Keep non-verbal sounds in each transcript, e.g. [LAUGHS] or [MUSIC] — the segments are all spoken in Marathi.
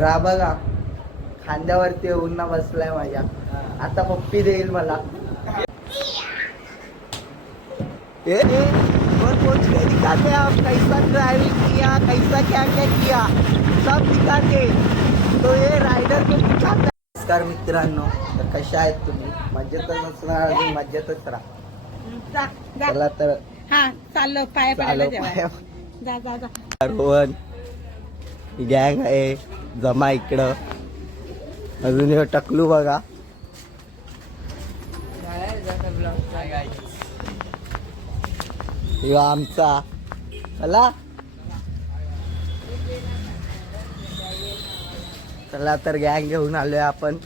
रा बघा. खांद्यावरती उन्हा बसलाय माझ्या. आता पप्पी देईल मला. ए, दिखाते आप कैसा ड्राइविंग किया कैसा क्या क्या किया? सब दिखाते. तो ये रायडर को दिखाता. नमस्कार मित्रांनो तर कशा आहेत तुम्ही? मजेतच असणार अजून मजेतच राहा. चला तर. हा चाललो पाया पडायला चालू जेवायला. जा जा जा. रोहन गँग आहे जमा इकडं. अजून हे टकलू बघा. ह्यो आमचा. चला. चला तर गँग घेऊन आलोय आपण.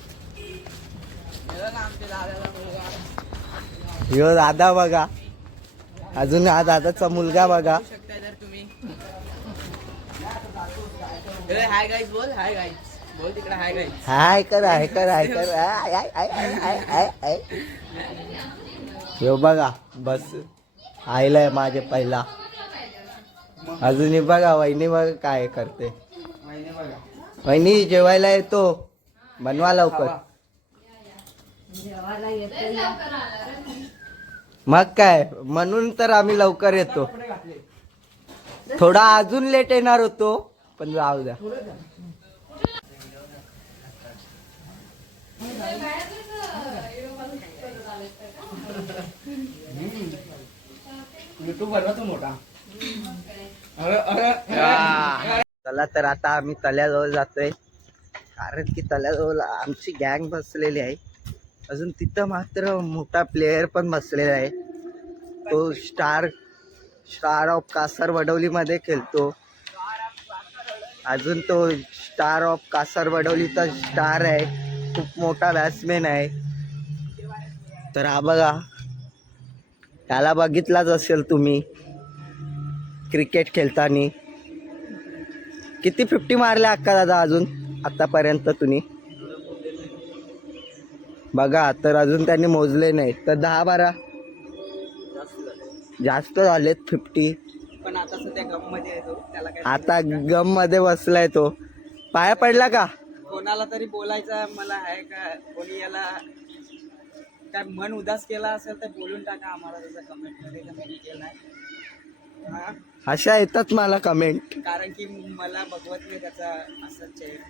ह्यो दादा बघा. अजून हा दादाचा मुलगा बघा. हाय गाईज बोल हाय गाईज बोल तिकडे हाय गाईज हाय कर हाय कर हाय कर. आय, आय, आय, आय, आय, आय, आय. ह्यो बघा बस. आईलाय माझे पहिला. अजून हे बघा वहिनी बघा काय करते. वहिनी जेवायला येतो. बनवा लवकर. मग काय म्हणून तर आम्ही लवकर येतो. थोडा अजून लेट येणार होतो. पण जाऊ द्या. मोठा. चला तर आता आम्ही तल्याजवळ जातोय. कारण की तल्याजवळ आमची गँग बसलेली आहे. अजून तिथं मात्र मोठा प्लेयर पण बसलेला आहे. तो स्टार स्टार ऑफ कासर वडवलीमध्ये खेळतो. अजून तो स्टार ऑफ कासर वडवलीचा स्टार आहे. खूप मोठा बॅट्समॅन आहे. तर हा बघा. त्याला बघितलाच असेल तुम्ही. क्रिकेट खेळताना. किती फिफ्टी मारल्या अक्का दादा अजून? आतापर्यंत तुम्ही. बघा तर अजून त्यांनी मोजले नाही तर दहा बारा. जास्त झालेत. फिफ्टी पण आता सध्या गममध्ये येतो त्याला काय आता गममध्ये बसलाय तो. पाया पडला का? कोणाला तरी बोलायचं मला आहे का? कोणी याला काय मन उदास केला असेल तर बोलून टाका आम्हाला त्याचा कमेंटमध्ये मी केलाय हा? अशा येतात मला कमेंट कारण की मला बघवत नाही त्याचा असा चेहरा.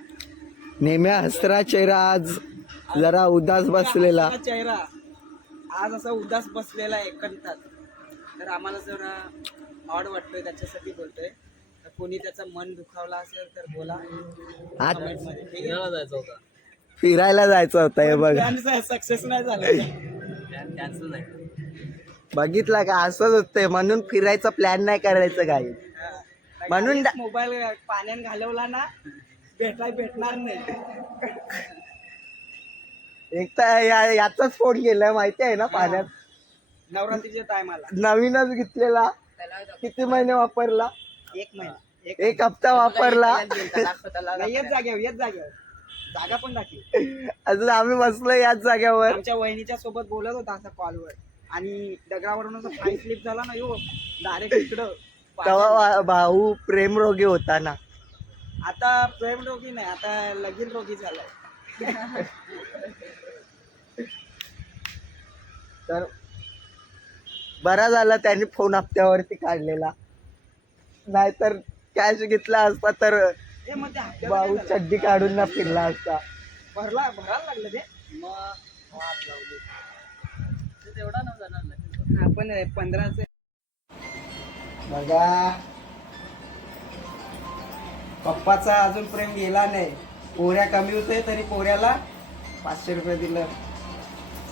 नेहमी हसरा चेहरा आज जरा उदास बसलेला. चेहरा. आज असा उदास बसलेला आहे एकांतात. तर आम्हाला जरा ऑड वाटतोय त्याच्यासाठी बोलतोय. तर कोणी त्याचं मन दुखावला असेल तर बोला. आज कमेंटमध्ये. ठीक आहे जायचं होतं. फिरायला जायचं होतं हे बघा. सक्सेस नाही झालं. कॅन्सल नाही. बघितला का? असंच होतंय. म्हणून फिरायचा प्लॅन नाही करायचं काही. म्हणून मोबाईल पाण्यात घालवला ना भेटाय भेटणार नाही. एक तर या- याचाच फोन केलाय माहिती आहे ना पाण्यात? नवरात्रीच्या टायमाला नवीनच घेतलेला. किती महिने वापरला? एक महिना. एक हप्ता वापरला. नाही, येत जागेवर येत जागेवर. जागा पण दाखली अजून आम्ही बसलो याच जाग्यावर आमच्या वहिनीच्या सोबत बोलत होता असा कॉलवर आणि दगडावरून असं पाय स्लिप झाला ना यो डायरेक्ट इकडं. तेव्हा भाऊ प्रेमरोगी होता ना. आता प्रेम रोगी नाही आता लगीन रोगी झालाय. तर बरा झाला त्यांनी फोन हप्त्यावरती काढलेला. नाहीतर कॅश घेतला असता तर हे मग ते हप्त्यावर भाऊ काय झालं? चड्डी काढून ना फिरला असता. भरला भरायला लागलं ते? मग वाट लावली. ते तेवढा नव्हता ना आपण पंधराचे बघा. पप्पाचा अजून प्रेम गेला नाही. पोऱ्या कमी होते तरी पोऱ्याला पाचशे रुपये दिलं.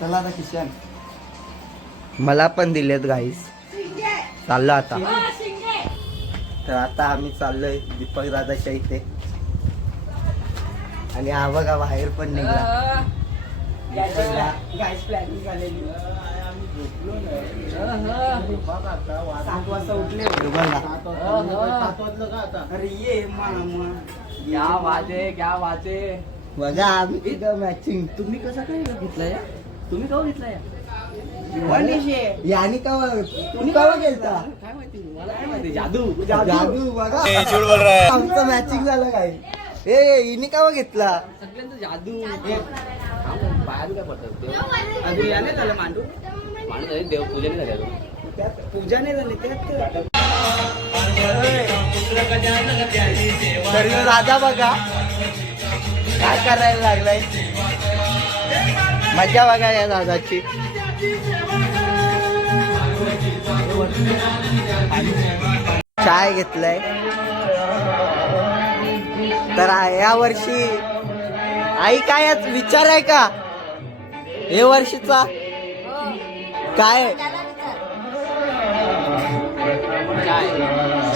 चला आता किशन मला पण दिलेत गाईस चाललो आता. तर आता आम्ही चाललोय दीपक दादाच्या इथे. आणि हा बघा बाहेर पण निघला. गाईस प्लॅनिंग झालेली सात वाजता उठले हे बघा अरे ये मामा. क्या वाजे क्या वाजे. बघा आम्ही तिथं मॅचिंग तुम्ही कसं काय घेतलाय? तुम्ही का घेतलाय? यानी का तुम्ही कवा गेलता? काय माहिती मला काय माहिती जादू जादू बघा आमचं मॅचिंग झालं काय? ए हिने कवा घेतला? सगळ्यांचं जादू. बाहेर काय पडतात अजून झालं मांडू. देव पूजा नाही झाली अजून. त्यात पूजा नाही झाली त्यात तर ह्यो राजा बघा. काय करायला लागलाय? मजा बघा या दादाची चाय घेतलंय. तर या वर्षी आई काय विचार आहे का? हे वर्षीचा? काय काय?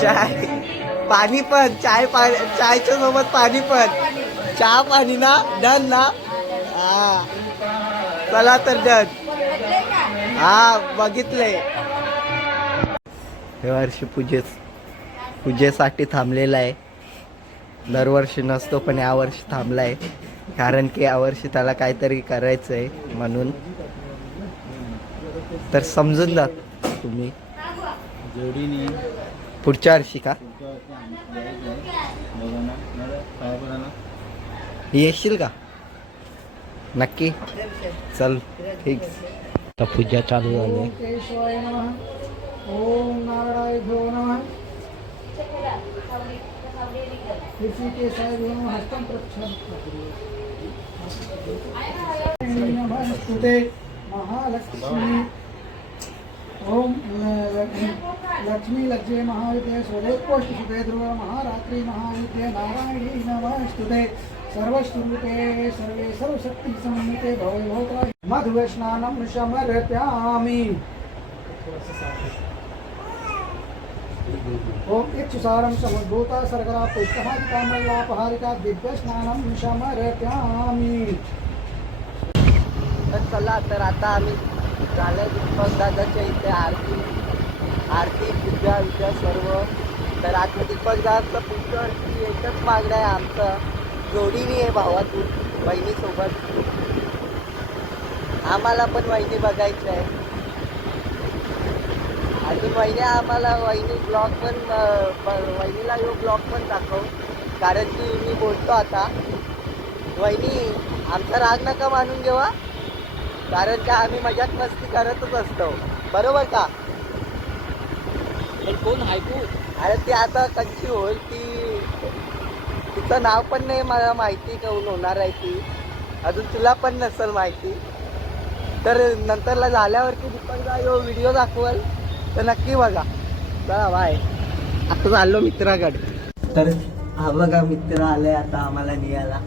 चाय. पाणी पण चाय पाणी चायच्या सोबत पाणी पण. चहा पाणी ना डन ना? हा. चला तर डन. हा बघितलंय. हे वर्षी पूजेस पूजेसाठी थांबलेला आहे. दरवर्षी नसतो पण यावर्षी थांबलाय. कारण की यावर्षी त्याला काहीतरी करायचं आहे म्हणून. तर समजून जा तुम्ही. पुढच्या वर्षी का? येशील का? नक्की. चल ठीक. तर पूजा चालू झाली ओम नारायण भो नमः। महालक्ष्मी। ओम लक्ष्मी लज्जे महाविद्य स्वदेव ध्रुव महारात्रि महाविद्य नारायणी नमस्तुते सर्वश्रुते सर्वे सर्वशक्ति समन्विते भवे भवता। मधुवे स्नानं समर्प्यामि ओम इक्षुसारं समुद्भूता सर्गरा पुष्टहारिका मल्लापहारिका दिव्य स्नानं समर्प्यामि तर चला तर आता आम्ही झालं दीपक दादाच्या इथे आरती. आरती पूजा विद्या सर्व. तर आता दीपक दादाचं पुढच्या एकच मागणं आहे आमचं. जोडीने आहे भावातून बहिणीसोबत. आम्हाला पण वहिनी बघायची आहे. अजून वहिनी आम्हाला वहिनी ब्लॉग पण वहिनीला यो ब्लॉग पण दाखव. कारण की मी बोलतो आता वहिनी आमचा राग नका मानून घेवा कारण का आम्ही मजाक मस्ती करतच असतो. बरोबर का? पण कोण ऐकू? अरे ती आता कशी होईल ती तिचं नाव पण नाही मला माहिती काऊन होणार आहे ती. अजून तुला पण नसेल माहिती. तर नंतरला झाल्यावरती दीपकला यो व्हिडिओ दाखवाल तर नक्की बघा. चला बाय आता चाललो मित्राकडे. तर हा बघा मित्र आले आता आम्हाला निघायला.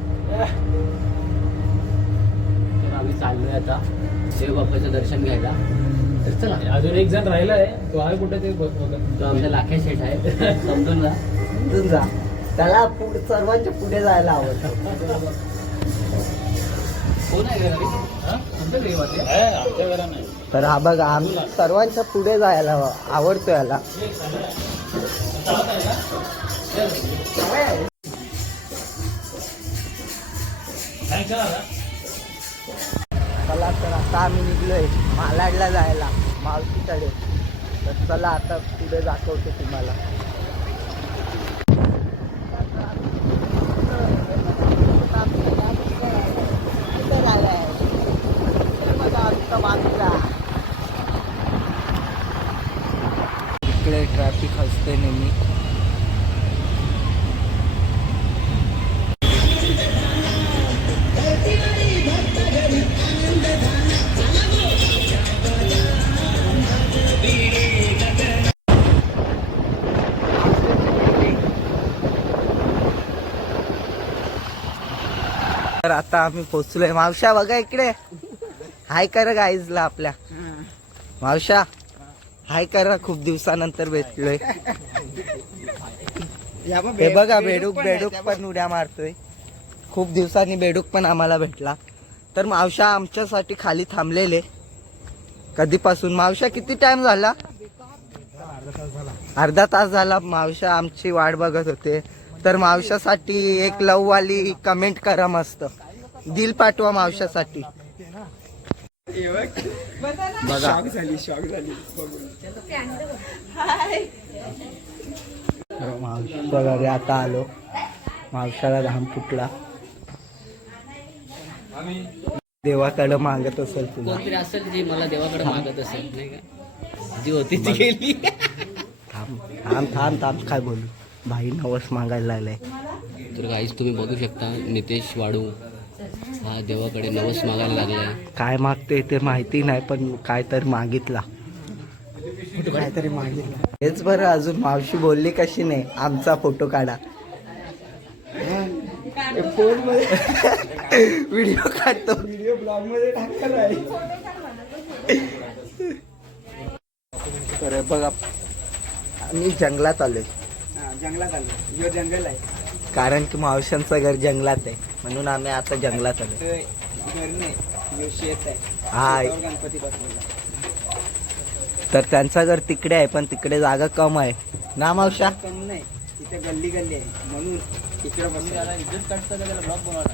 तर आम्ही चाललोय आता देव बाप्पाचं दर्शन घ्यायला. तर चला अजून एक जण राहिलाय. तो आहे कुठे ते बघ बघत. तो आमच्या लाखे शेठ आहे. [LAUGHS] समजून जा. समजून जा. त्याला पुढे सर्वांच्या पुढे जायला आवडतं. तर हा बघा आम सर्वांच्या पुढे जायला आवडतो याला? चला तर आता आम्ही निघलोय मालाडला जायला मावशीकडे तर चला आता पुढे दाखवतो तुम्हाला. आता आम्ही पोचलोय मावशा बघा इकडे. हाय करा गाईजला आपल्या. मावशा हाय करा. खूप दिवसानंतर भेटलोय. हे बघा बेडूक बेडूक पण उड्या मारतोय. खूप दिवसांनी बेडूक पण आम्हाला भेटला. तर मावशा आमच्यासाठी खाली थांबलेले. कधीपासून? मावशा किती टाइम झाला? अर्धा तास झाला. मावशा आमची वाट बघत होते. तर मावशासाठी एक लव वाली कमेंट करा मस्त. दिल पाठवा मावशासाठी. बघा. शॉक झाली शॉक झाली. बघून मावशीच्या घरी आता आलो. मावशाला धाम फुटला. देवाकडे मागत असेल तुला. असेल जी मला देवाकडे मागत असेल नाही का? जी होती ती गेली. थांब थांब थांब थांब. काय बोलू? भाई नवस मागायला लागलाय. तर काहीच तुम्ही बघू शकता नितेश वाडू. हा देवाकडे नवस मागायला लागलाय. काय मागते ते माहिती नाही पण काय तर मागितला. काहीतरी मागितलं. हेच बरं अजून मावशी बोलली कशी नाही आमचा फोटो काढा. फोनमध्ये. व्हिडिओ काढतो. व्हिडिओ ब्लॉगमध्ये टाकला आहे. बघा आम्ही जंगलात आलोय. हा जंगलात आलो यो जंगल आहे. कारण की मावशांचं घर जंगलात आहे. म्हणून आम्ही आता जंगलात आलो हा. तर त्यांचं घर तिकडे आहे पण तिकडे जागा कम आहे. ना मावशा? कम नाही. तिथे गल्ली गल्ली आहे. म्हणून इकडे त्याला ब्लॉग बनवला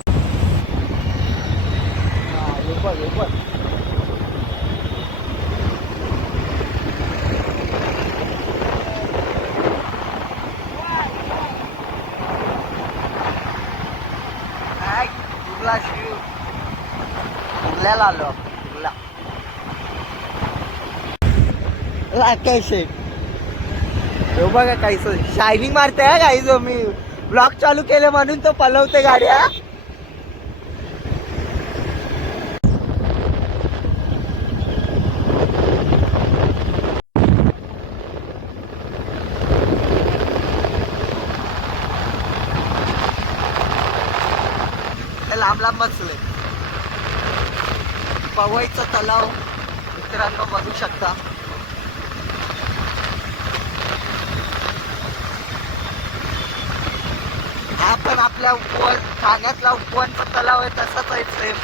कुर्ल्याला आलो. कुर्ला कैसे हो बघा काहीच शायनिंग मारते हा काही जो मी. ब्लॉक चालू केले म्हणून तो पलवते गाड्या लांब लांब बसले पवईचा तलाव मित्रांनो बघू शकता हा पण आपल्या उपवन ठाण्यातला उपवनचा तलाव आहे तसाच आहे सेम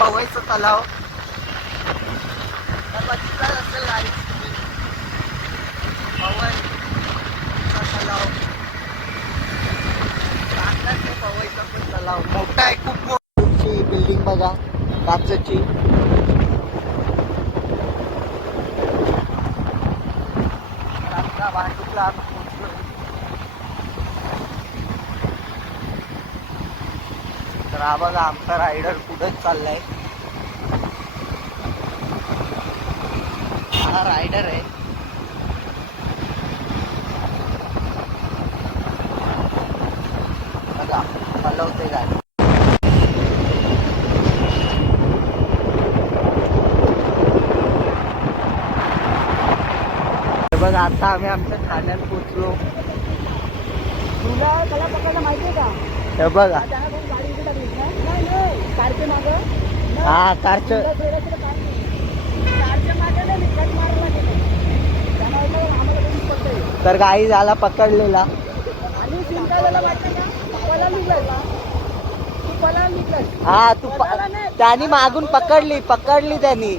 पवईचा तलाव. तर असेल गाडी तलाव. पवईचा पण तलाव. मोठा आहे खूप मोठी. बिल्डिंग बघा काचची. आता भांडुपला आम्ही पोहोचलोय. तर हा बघा आमचा रायडर कुठंच चाललाय? हा रायडर आहे. बघा हलवते गाडी. बघा आता आम्ही आमच्या ठाण्यात पोचलो तुला त्याला पकडलं माहितीये का? बघा. पडतंय. तर गाई झाला पकडलेला. हा तू त्यांनी मागून पकडली पकडली त्यांनी.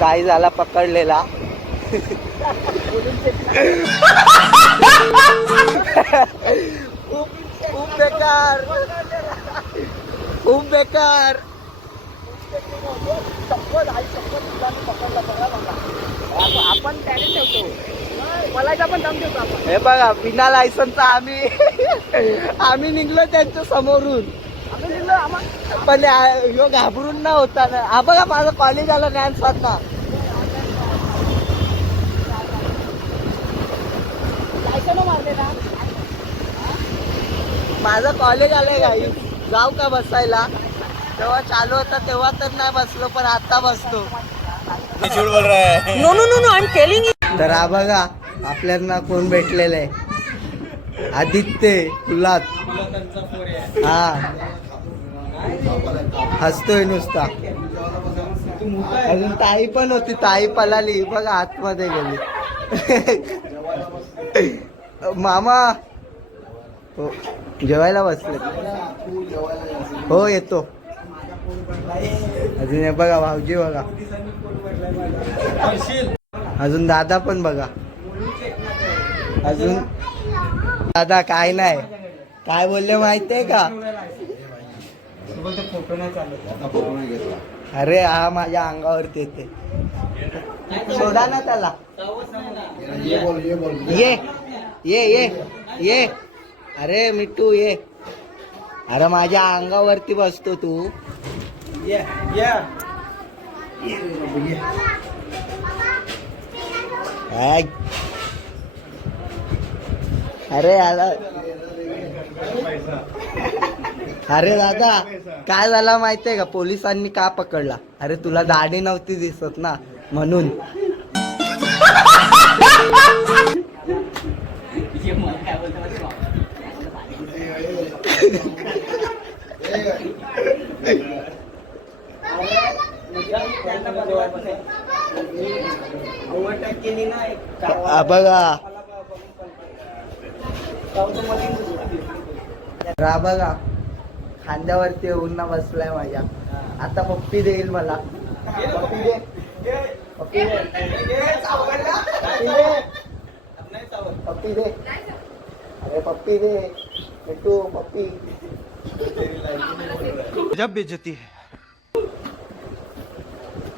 काय झाला पकडलेला. खूप बेकार खूप बेकार आपण त्याने ठेवतो पलायचा पण दम ठेवतो आपण हे बघा बिना लायसनचा आम्ही आम्ही निघलो त्यांच्या समोरून. आम्ही निघलो आम्हाला पण घाबरून ना होता ना. हा बघा माझं कॉलेज आलं ज्ञान साधना लायसन मारले ना माझं कॉलेज आलंय गाई जाऊ का बसायला? तेव्हा चालू होता तेव्हा तर नाही बसलो पण आता बसतो. No no no no I am telling तर हा बघा आपल्याला कोण भेटलेलं आहे? आदित्य कुलात हा. हसतोय नुसता. अजून ताई पण होती ताई पलाली. बघा आतमध्ये गेली. [LAUGHS] मामा हो. जेवायला बसले. हो येतो. अजून हे बघा भाऊजी बघा. अजून दादा पण बघा. अजून दादा काय नाही. काय बोलले माहितीये का? अरे हा माझ्या अंगावरती येते. शोधा ना त्याला. ये ये ये ये. अरे मिट्टू ये. अरे माझ्या अंगावरती बसतो तू. ये ये. अरे आला अरे दादा काय झाला माहितीये का? पोलिसांनी का पकडला? अरे तुला दाढी नव्हती दिसत ना म्हणून. [LAUGHS] केली ना एक कारवा- आ, बघा. रा बघा. खांद्यावरती येऊन ना बसलाय माझ्या. आता पप्पी देईल मला. पप्पी दे. पप्पी दे. पप्पी दे. पप्पी दे. अरे पप्पी दे. मिट्टू पप्पी.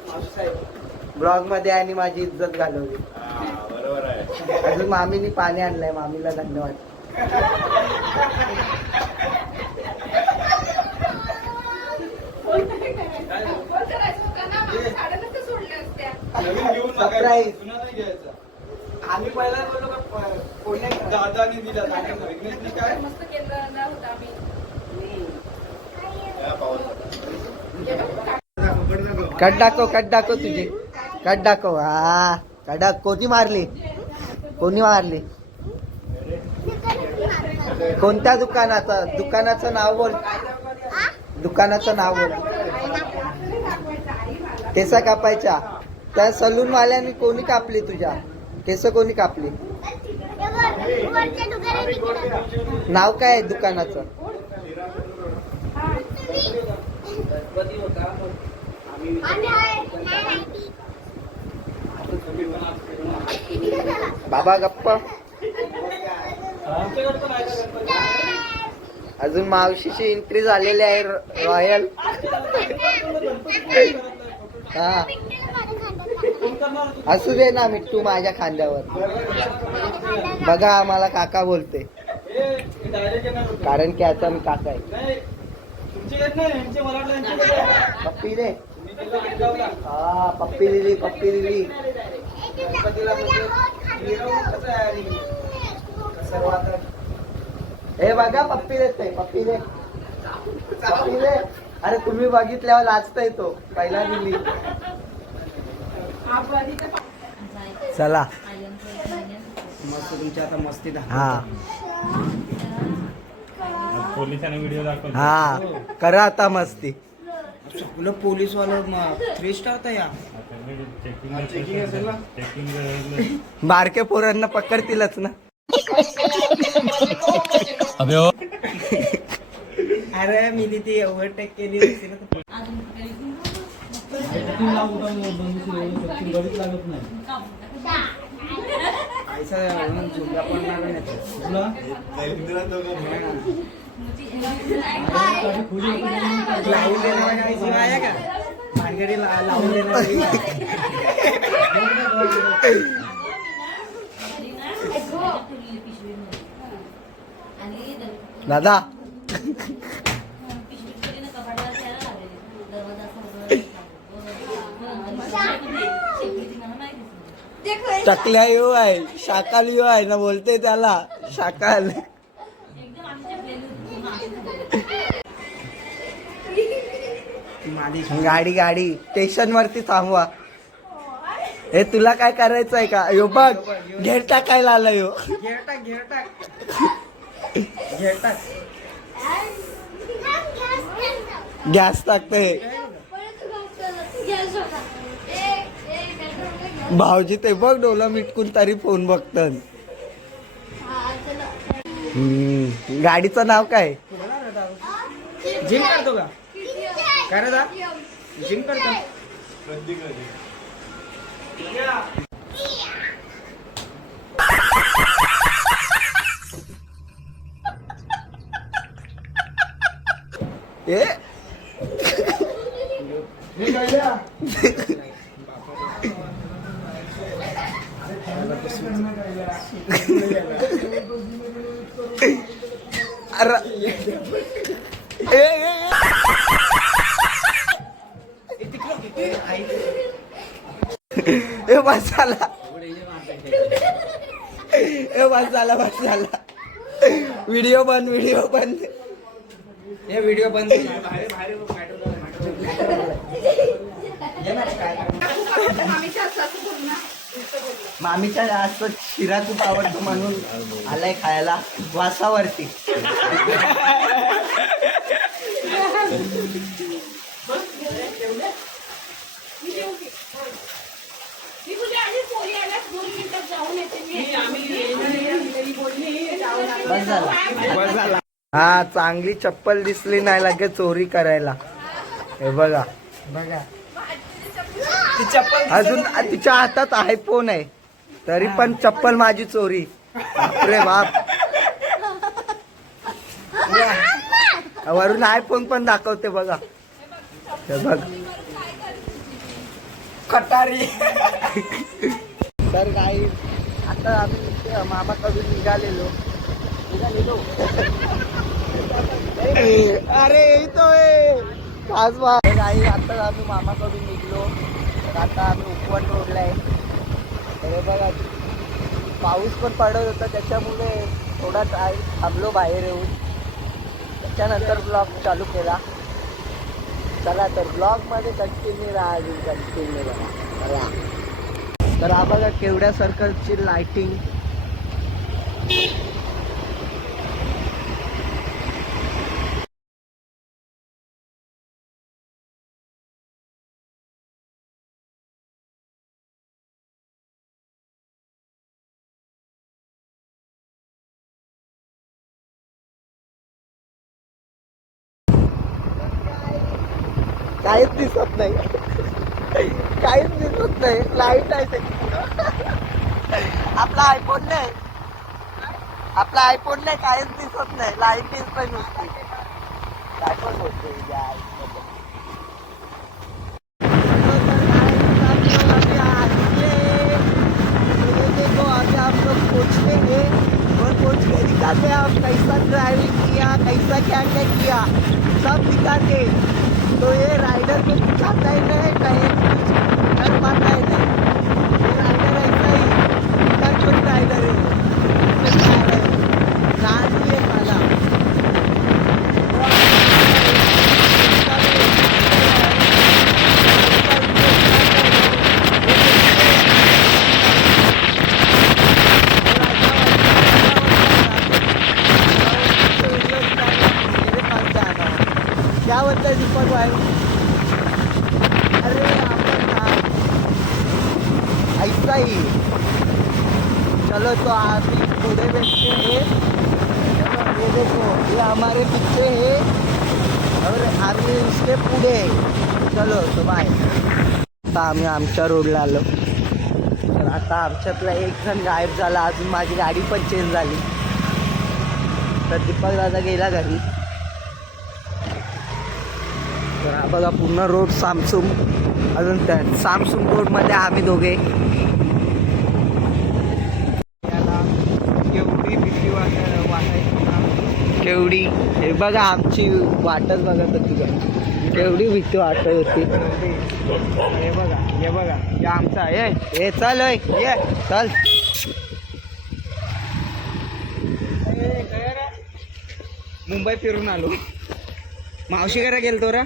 मावशी साहेब. ब्लॉगमध्ये आणि माझी इज्जत घालवली. अजून मामीनी पाणी आणलंय मामीला धन्यवाद. नवीन घेऊन Surprise. जुना नाही घ्यायचा. आम्ही पहिला बोललो का प- कोणी दादाने दिला दादाने विघ्नेशने काय? कट दाखव कट दाखव तुझी. कट दाखव हा. कट कोणी मारली? कोणी मारली? कोणत्या दुकानाचं? दुकानाचं नाव बोल. दुकानाचं नाव बोल. केस कापायच्या. त्या सलून वाल्याने कोणी कापली तुझ्या? केस कोणी कापली? नाव काय आहे दुकानाचं गणपती होता मग आम्ही बाबा गप्प. अजून मावशीची एंट्री झालेली आहे रॉयल हा. असू दे ना मिट्टू माझ्या खांद्यावर. बघा मला काका बोलते. कारण की आता मी काका आहे. पप्पी दे. हा पप्पी दिली पप्पी दिली. गणपतीला हे बघा पप्पी देते पप्पी दे पप्पी दे अरे तुम्ही बघितल्यावर लाजता तो पहिला दिली चला. मस्त तुमची आता मस्ती हा. पोलिसांनी व्हिडिओ दाखवला हा. करा आता मस्ती. सगळं पोलीस वाला थ्री स्टार तर या. बारके पोरांना पकडतीलच ना. अरे मी तिथे ओव्हरटेक केली होती ना. लावून देणारा काही जीव आहे का भानगडी लावून देणारा. दादा टकल्या येऊ आहे शाकाल येऊ आहे ना बोलते त्याला शाकाल गाडी गाडी स्टेशन वरती थांबवा. हे तुला काय करायचं आहे का? यो बघ. घेर टाकायला आला यो घेर टाक घेर टाक. [LAUGHS] घेर टाक. गॅस टाकते. भाऊजी ते बघ डोला मिटकून तरी फोन हम्म, गाडीचं नाव काय? जिम करतो का? काय रे दा जिम करतो ए झाला बस झाला व्हिडिओ बंद व्हिडिओ बंद. हे व्हिडिओ बंद मामीच्या जास्त शिरा खूप आवडतो म्हणून आलाय खायला. वासावरती मी तुझ्या आधी पोरी आल्या दोन मिनिटात जाऊन येते मी बस झाला हा चांगली चप्पल दिसली नाही लगेच चोरी करायला. हे बघा. बघा. अजून तिच्या हातात आयफोन आहे. तरी पण चप्पल माझी चोरी. बापरे बाप. वरून आयफोन पण दाखवते बघा. हे बघ. कटारी. तर काही आता आम्ही मामाकडून निघालेलो. अरे येतो काही आता आम्ही मामाकडून निघलो. तर आता आम्ही उपवन रोडला आहे. तर बघा पाऊस पण पडत होता. त्याच्यामुळे थोडा टाईम थांबलो बाहेर येऊन. त्याच्यानंतर ब्लॉग चालू केला. चला तर ब्लॉगमध्ये कंटिन्यू राहा कंटिन्यू राहा चला. तर आम्हाला केवढ्या सर्कलची लाइटिंग काहीच दिसत नाही. काहीच दिसत नाही. लाइट आहे ते आपला आयफोन नाही. आपला आयफोन नाही काहीच दिसत नाही. लाइट दिसत नुसती काय पण होते यार. आप लोग पहुंचते हैं और पहुंच के दिखाते हैं आप कैसा ड्राइविंग किया कैसा क्या क्या किया सब दिखाते तो ये राइडर को कुछ आता ही नहीं टायर कुछ कर पाता ही नहीं ये राइडर ऐसा ही कर कोई राइडर है राज भी है काला क्या बोलता है दीपक भाई अरे आपण काय? ऐसा ही चलो तो अभी पुढे बैठते हैं ये देखो ये हमारे पीछे है और आम्ही इसके पुढे आहे. चलो तो बाय आता आम्ही आमच्या रोडला आलो. तर आता आमच्यातला एक जण गायब झाला अजून माझी गाडी पण चेंज झाली. तर दीपक दादा गेला घरी. तर हा बघा पूर्ण रोड सामसूम अजून त्या सामसूम रोडमध्ये आम्ही दोघे. याला केवढी भीती वाट वाटायची ना. केवढी? हे बघा आमची वाटच बघा तर तुझ्या एवढी भीती वाटत होती. हे बघा हे बघा हे आमचा आहे हे. चल ओय, ये चल. मुंबई फिरून आलो. मावशी घरा गेलतो रा.